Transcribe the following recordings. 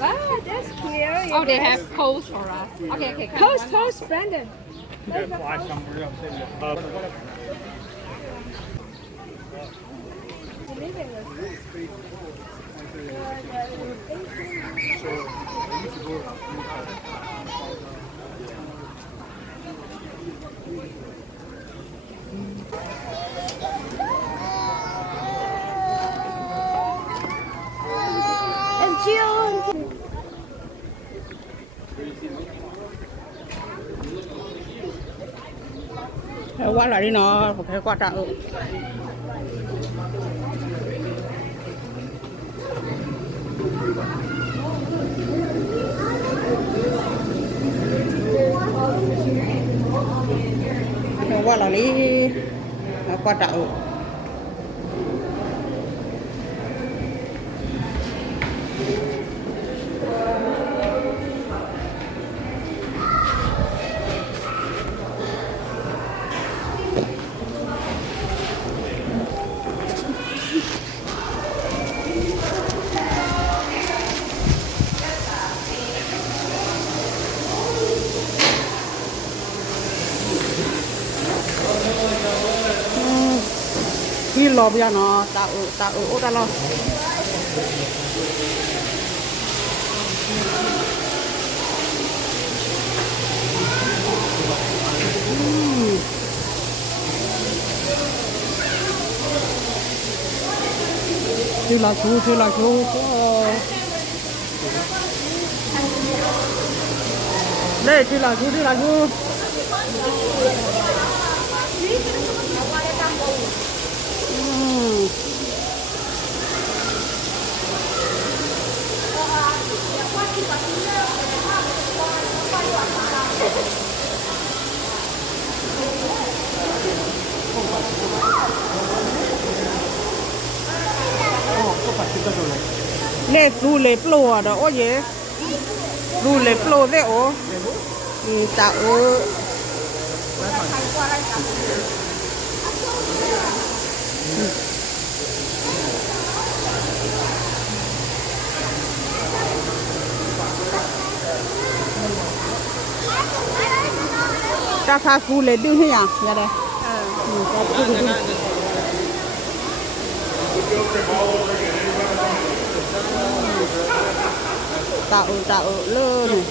Wow, that's cute. Oh, they have posts for us. Okay, okay. Post, Brandon. Fly somewhere else in there. And Jill. Quá lại đi nó phải qua trạng qua là đi qua trạng khi lò bây giờ nó tạo ô ta lo chưa là chú đây chưa là chú nè du lệ plo đó ô gì du lệ plo thế ô tạo ta pha du lệ đương thế à nhà đây tạo lơ này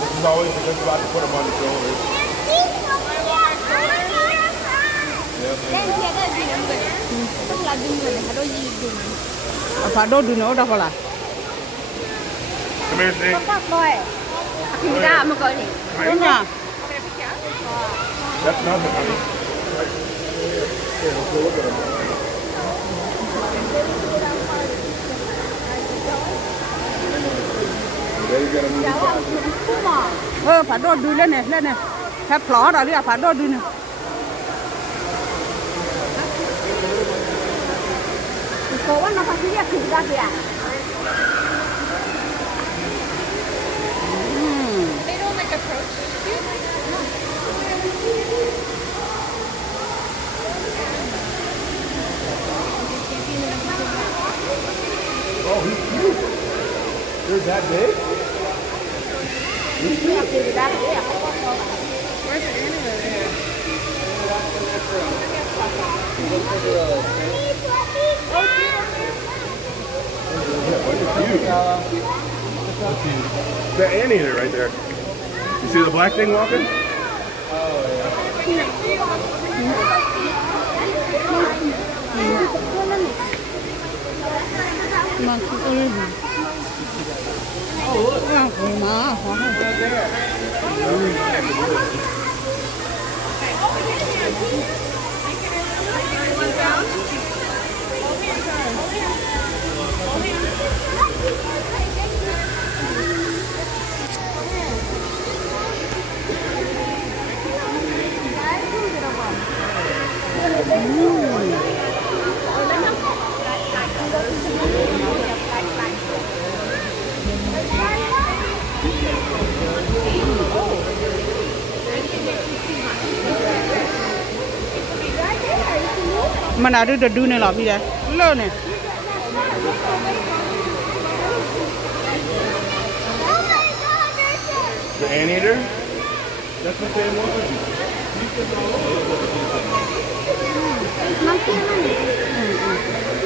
This is always a good spot to put them on the shoulders. phải đốt nữa đâu phải là Come here, see. Tidak, mau kau ni. đúng nhá That's nothing, honey. Here, let's go look at them. There you got a new phải đốt lên này phép ló đó đi à phải đốt này Cô nó phải đi thử ra kìa. They don't like approach you. Oh, he's cute. They're that big? Where's the animal? It's the anteater right there. You see the black thing walking? mà má မနာတို့ဒူးနေလာပြီလေလို့နေ The anteater? That's what they want. Monkey